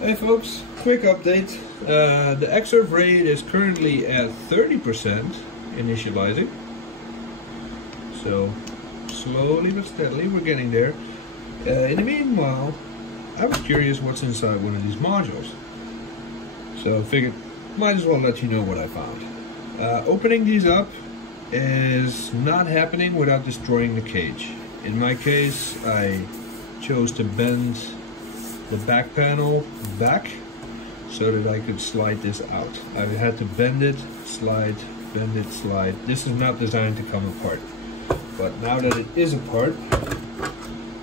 Hey folks, quick update. The Xserve RAID is currently at 30% initializing. So slowly but steadily we're getting there. In the meanwhile, I was curious what's inside one of these modules. So I figured might as well let you know what I found. Opening these up is not happening without destroying the cage. In my case, I chose to bend the back panel back so that I could slide this out. I had to bend it, slide, bend it, slide. This is not designed to come apart, but now that it is apart,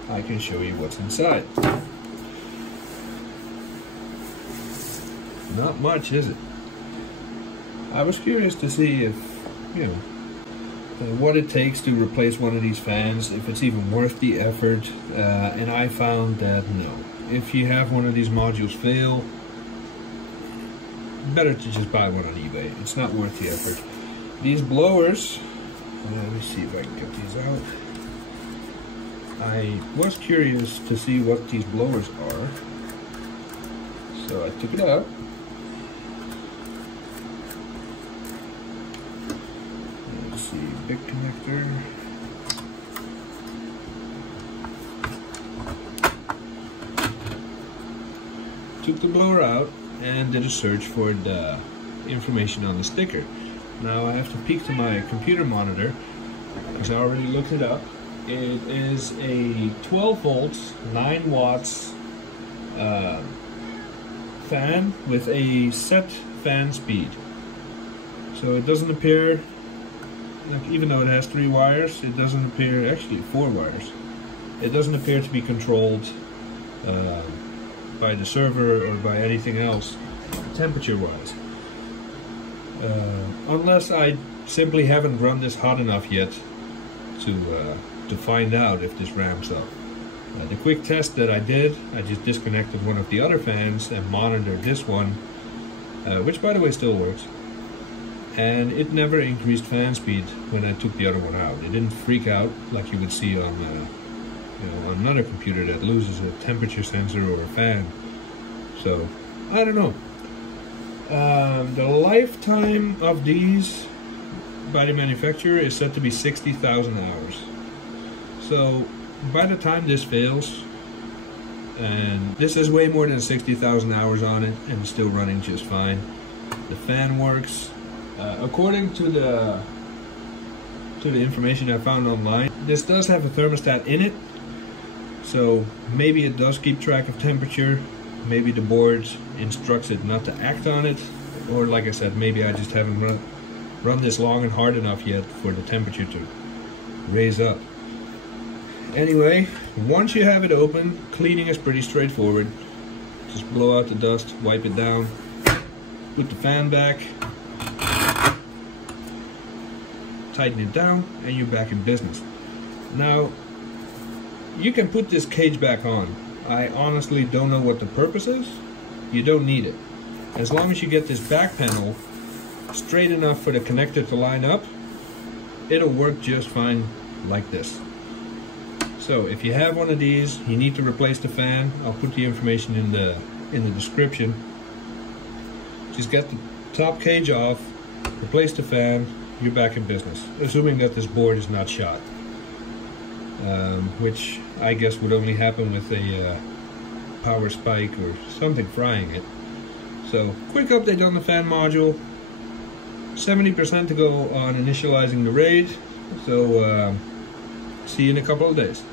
I can show you what's inside. Not much, is it? I was curious to see if, what it takes to replace one of these fans, if it's even worth the effort, and I found that no. If you have one of these modules fail, better to just buy one on eBay. It's not worth the effort. These blowers, let me see if I can get these out. I was curious to see what these blowers are, so I took it out. Let's see, big connector. Took the blower out and did a search for the information on the sticker. Now I have to peek to my computer monitor because I already looked it up. It is a 12 volts, 9 watts fan with a set fan speed. So it doesn't appear, like, even though it has 3 wires, it doesn't appear, actually 4 wires, it doesn't appear to be controlled by the server or by anything else temperature wise, unless I simply haven't run this hot enough yet to find out if this ramps up. The quick test that I did, I just disconnected one of the other fans and monitored this one, which by the way still works, and it never increased fan speed when I took the other one out. It didn't freak out like you would see on on another computer that loses a temperature sensor or a fan. So I don't know. The lifetime of these by the manufacturer is set to be 60,000 hours. So by the time this fails, and this has way more than 60,000 hours on it and it's still running just fine. The fan works according to the information I found online. This does have a thermostat in it, so maybe it does keep track of temperature. Maybe the board instructs it not to act on it, or like I said, maybe I just haven't run this long and hard enough yet for the temperature to raise up. Anyway, once you have it open, cleaning is pretty straightforward. Just blow out the dust, wipe it down, put the fan back, tighten it down, and you're back in business. Now, you can put this cage back on. I honestly don't know what the purpose is. You don't need it. As long as you get this back panel straight enough for the connector to line up, it'll work just fine like this. So if you have one of these, you need to replace the fan. I'll put the information in the description. Just get the top cage off, replace the fan, you're back in business. Assuming that this board is not shot. Which I guess would only happen with a power spike or something frying it. So, quick update on the fan module. 70% to go on initializing the RAID. So, see you in a couple of days.